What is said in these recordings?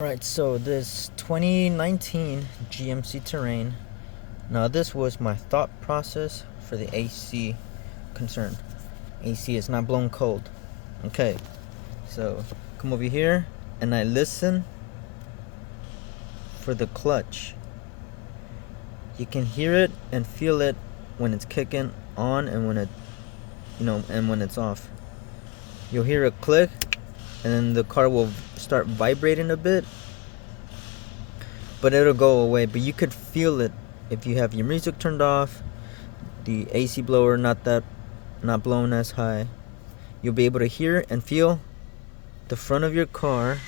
Right, so this 2019 GMC Terrain. Now this was my thought process for the AC concern. AC is not blown cold. Okay, so come over here and I listen for the clutch. You can hear it and feel it when it's kicking on and when it's off. You'll hear a click and then the car will start vibrating a bit, but it'll go away. But you could feel it if you have your music turned off, the AC blower not blowing as high. You'll be able to hear and feel the front of your car.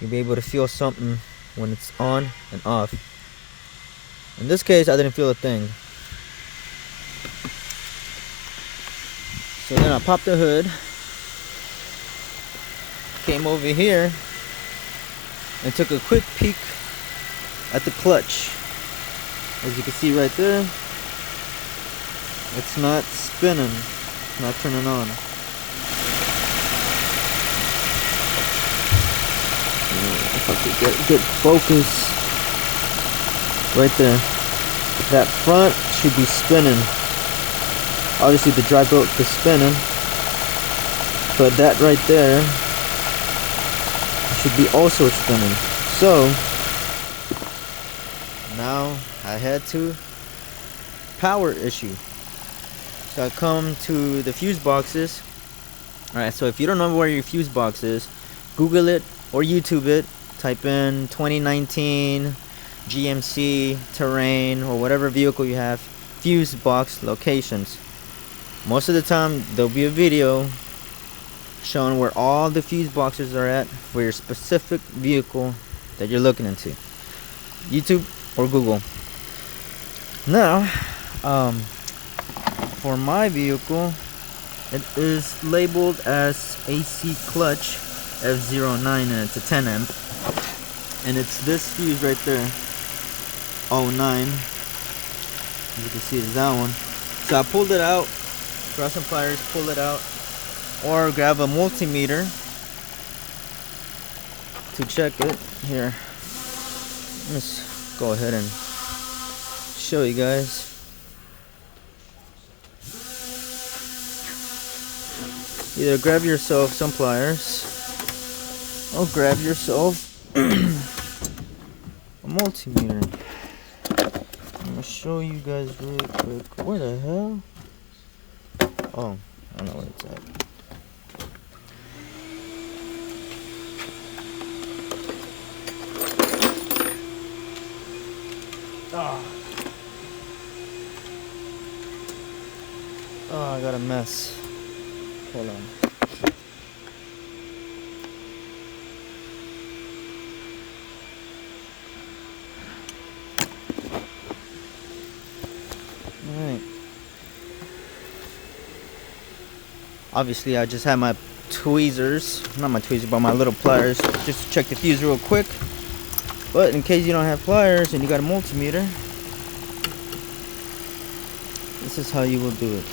You'll be able to feel something when it's on and off. In this case, I didn't feel a thing. So then I popped the hood, came over here, and took a quick peek at the clutch. As you can see right there, it's not spinning, not turning on. If I could get good focus right there. That front should be spinning. Obviously the drive belt is spinning, but that right there should be also spinning. So now I had to power issue. So I come to the fuse boxes. Alright, so if you don't know where your fuse box is, Google it or YouTube it. Type in 2019 GMC Terrain or whatever vehicle you have, fuse box locations. Most of the time there'll be a video showing where all the fuse boxes are at for your specific vehicle that you're looking into. YouTube or Google. Now, for my vehicle, it is labeled as AC clutch F09 and it's a 10 amp. And it's this fuse right there, 09. As you can see, it's that one. So I pulled it out, grab some pliers, pull it out, or grab a multimeter to check it. Here, let's go ahead and show you guys. Either grab yourself some pliers or grab yourself a multimeter. I'm gonna show you guys really quick. Where the hell? Oh, I know where it's at. Oh, I got a mess. Hold on. Alright. Obviously, I just had my tweezers, not my tweezers, but my little pliers, just to check the fuse real quick. But in case you don't have pliers and you got a multimeter, this is how you will do it.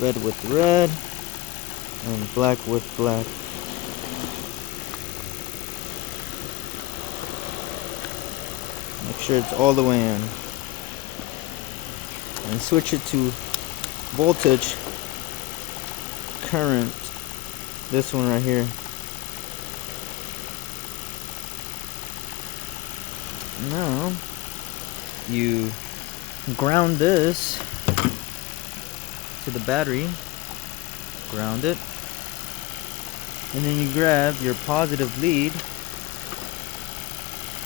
Red with red and black with black. Make sure it's all the way in. And switch it to voltage, current, this one right here. Now you ground this to the battery, ground it, and then you grab your positive lead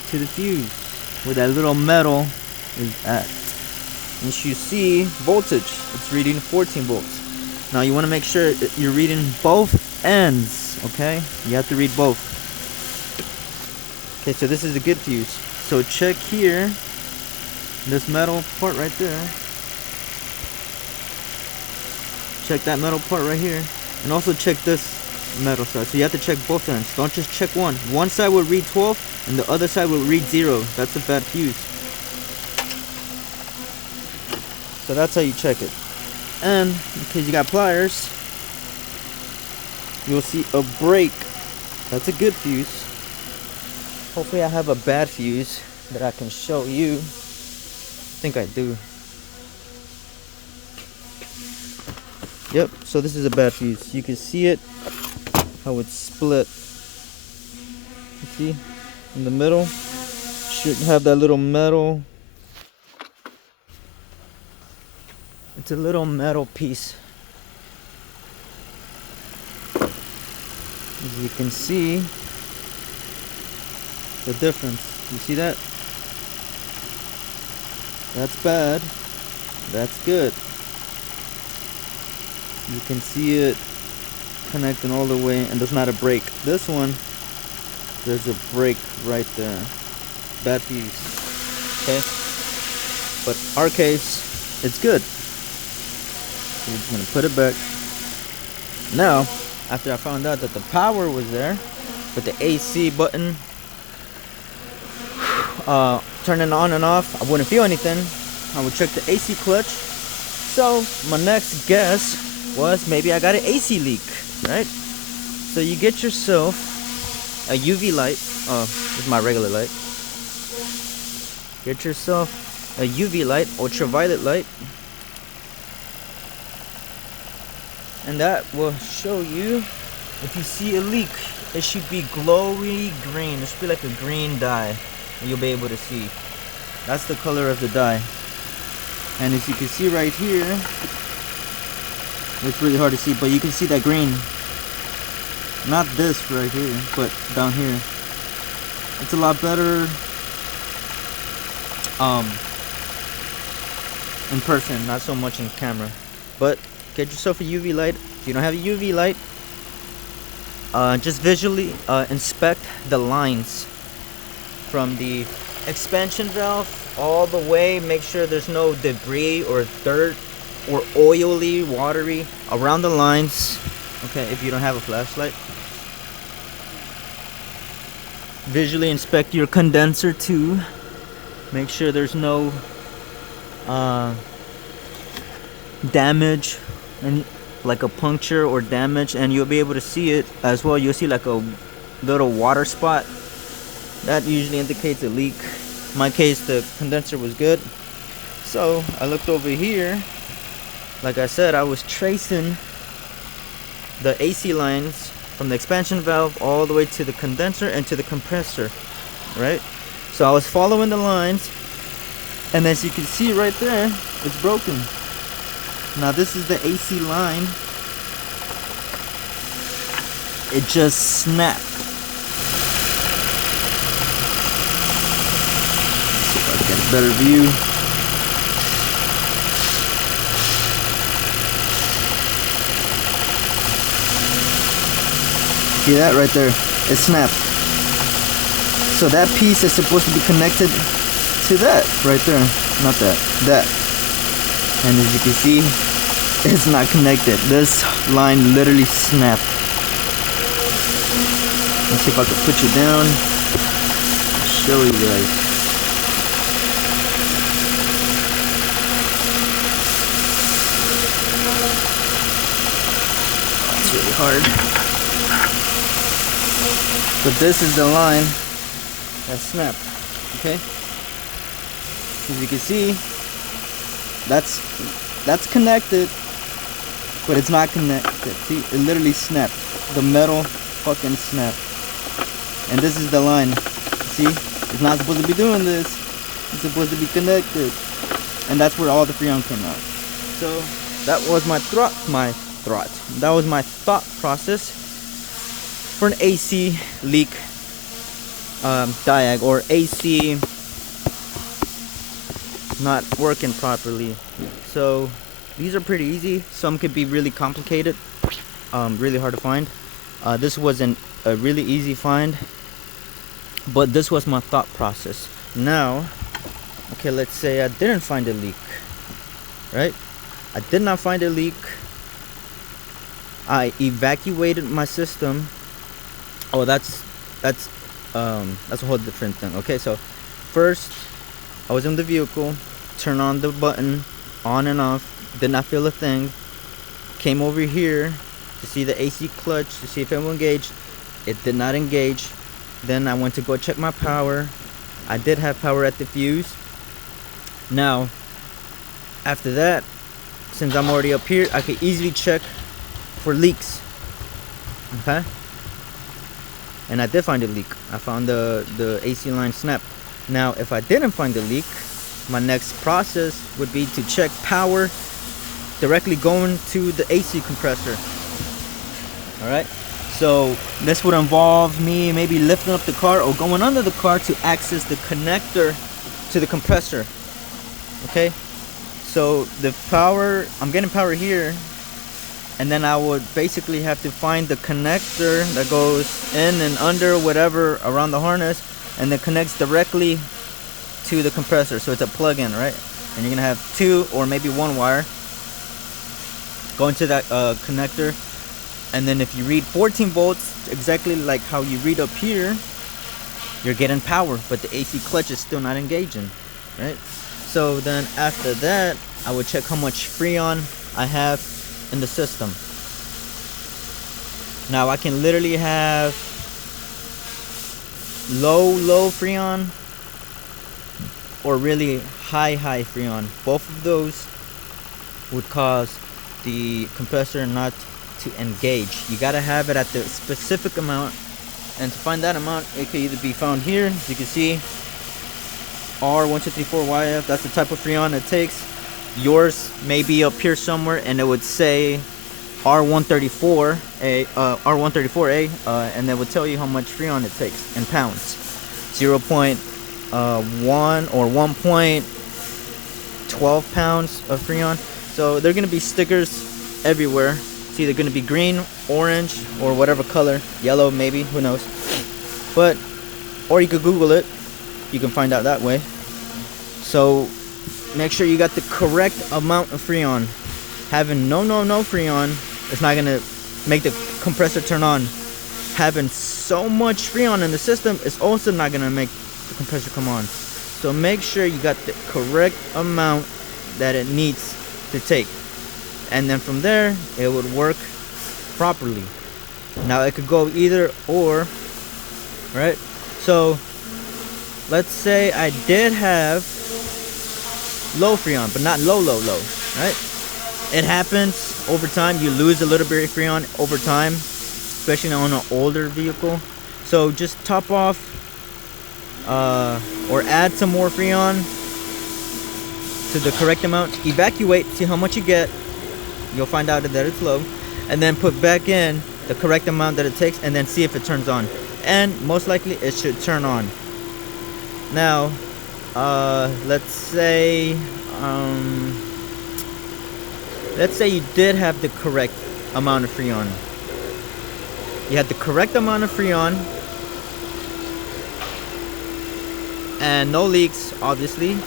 to the fuse where that little metal is at. And you see voltage, it's reading 14 volts. Now you want to make sure you're reading both ends, okay? You have to read both. Okay, so this is a good fuse. So check here, this metal part right there. Check that metal part right here, and also check this metal side. So you have to check both ends. Don't just check one. One side will read 12 and the other side will read 0. That's a bad fuse. So that's how you check it. And in case you got pliers, you'll see a break. That's a good fuse. Hopefully I have a bad fuse that I can show you. I think I do. Yep, so this is a bad fuse. You can see it, how it's split. You see, in the middle, should have that little metal. It's a little metal piece. As you can see, the difference. You see that? That's bad. That's good. You can see it connecting all the way, and there's not a break. This one, there's a break right there. Bad fuse. Okay? But our case, it's good. So we're just gonna put it back. Now, after I found out that the power was there, with the AC button turning on and off, I wouldn't feel anything. I would check the AC clutch. So my next guess was maybe I got an AC leak, right? So you get yourself a UV light. This is my regular light. Get yourself a UV light, ultraviolet light, and that will show you if you see a leak. It should be glowy green. It should be like a green dye, and you'll be able to see. That's the color of the dye. And as you can see right here, it's really hard to see, but you can see that green. Not this right here, but down here. It's a lot better in person, not so much in camera. But get yourself a UV light. If you don't have a UV light, just visually inspect the lines from the expansion valve all the way. Make sure there's no debris or dirt or oily, watery around the lines. Okay, if you don't have a flashlight. Visually inspect your condenser too. Make sure there's no damage, and like a puncture or damage, and you'll be able to see it as well. You'll see like a little water spot. That usually indicates a leak. In my case, the condenser was good. So I looked over here. Like I said, I was tracing the AC lines from the expansion valve all the way to the condenser and to the compressor, right? So I was following the lines, and as you can see right there, it's broken. Now this is the AC line. It just snapped. Let's see if I can get a better view. See that right there? It snapped. So that piece is supposed to be connected to that right there. Not that. That. And as you can see, it's not connected. This line literally snapped. Let's see if I can put you down. Show you guys. It's really hard. But this is the line that snapped. Okay? As you can see, that's connected, but it's not connected. See, it literally snapped. The metal fucking snapped. And this is the line. See, it's not supposed to be doing this. It's supposed to be connected. And that's where all the freon came out. So that was that was my thought process for an AC leak diag, or AC not working properly. So these are pretty easy. Some could be really complicated, really hard to find. This wasn't a really easy find, but this was my thought process. Now, okay, let's say I didn't find a leak, right? I did not find a leak. I evacuated my system. Oh, that's a whole different thing. Okay, so first I was in the vehicle, turned on the button, on and off, did not feel a thing. Came over here to see the AC clutch to see if it will engage. It did not engage. Then I went to go check my power. I did have power at the fuse. Now, after that, since I'm already up here, I could easily check for leaks. Okay? And I did find a leak. I found the AC line snapped. Now, if I didn't find the leak, my next process would be to check power directly going to the AC compressor. Alright? So this would involve me maybe lifting up the car or going under the car to access the connector to the compressor. Okay? So the power, I'm getting power here, and then I would basically have to find the connector that goes in and under whatever around the harness, and then connects directly to the compressor. So it's a plug-in, right? And you're gonna have two or maybe one wire going to that connector. And then if you read 14 volts, exactly like how you read up here, you're getting power, but the AC clutch is still not engaging, right? So then after that, I would check how much Freon I have in the system. Now I can literally have low Freon or really high Freon. Both of those would cause the compressor not to engage. You gotta have it at the specific amount, and to find that amount, it could either be found here, as you can see, R1234YF. That's the type of Freon it takes. Yours may be up here somewhere, and it would say R134A, and it would tell you how much Freon it takes in pounds. 0.1 or 1.12 pounds of Freon. So they're gonna be stickers everywhere. It's either going to be green, orange, or whatever color, yellow maybe, who knows. But, or you could Google it, you can find out that way. So make sure you got the correct amount of Freon. Having no Freon is not going to make the compressor turn on. Having so much Freon in the system is also not going to make the compressor come on. So make sure you got the correct amount that it needs to take. And then from there, it would work properly. Now it could go either or, right? So let's say I did have low Freon, but not low, right? It happens over time. You lose a little bit of Freon over time, especially on an older vehicle. So just top off or add some more Freon to the correct amount. Evacuate, see how much you get. You'll find out that it's low, and then put back in the correct amount that it takes, and then see if it turns on. And most likely it should turn on. Now let's say you did have the correct amount of Freon. You had the correct amount of Freon and no leaks, obviously.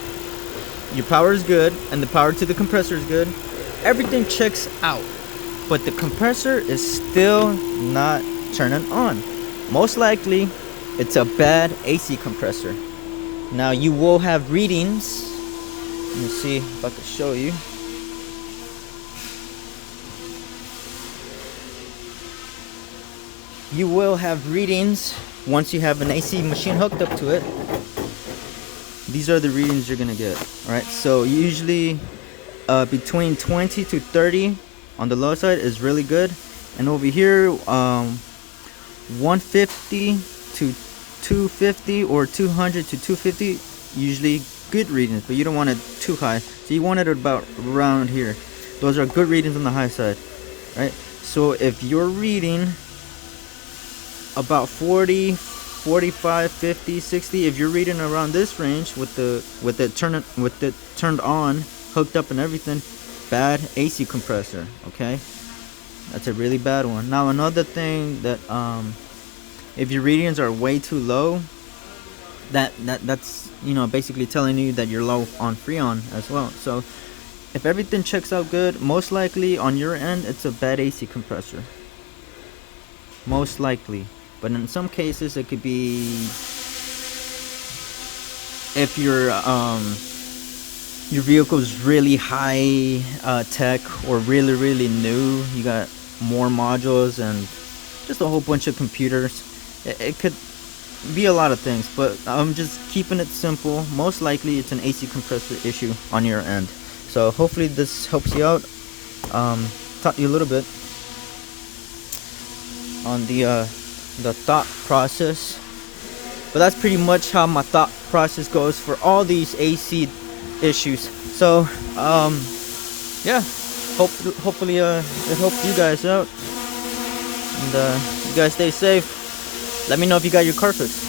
Your power is good, and the power to the compressor is good. Everything checks out, but the compressor is still not turning on. Most likely, it's a bad AC compressor. Now you will have readings. Let me see if I can show you. You will have readings once you have an AC machine hooked up to it. These are the readings you're gonna get. All right, so usually between 20 to 30 on the low side is really good, and over here 150 to 250 or 200 to 250 usually good readings, but you don't want it too high, so you want it about around here. Those are good readings on the high side, right? So if you're reading about 40, 45, 50, 60, if you're reading around this range with the turned on, hooked up and everything, bad AC compressor. Okay, that's a really bad one. Now another thing that if your readings are way too low, that's basically telling you that you're low on Freon as well. So if everything checks out good, most likely on your end it's a bad AC compressor, most likely. But in some cases it could be if your vehicle's really high tech or really new, you got more modules and just a whole bunch of computers. It could be a lot of things, but I'm just keeping it simple. Most likely it's an AC compressor issue on your end. So hopefully this helps you out. Taught you a little bit on the thought process, but that's pretty much how my thought process goes for all these AC issues. So yeah, hopefully it helped you guys out, and you guys stay safe. Let me know if you got your car fixed.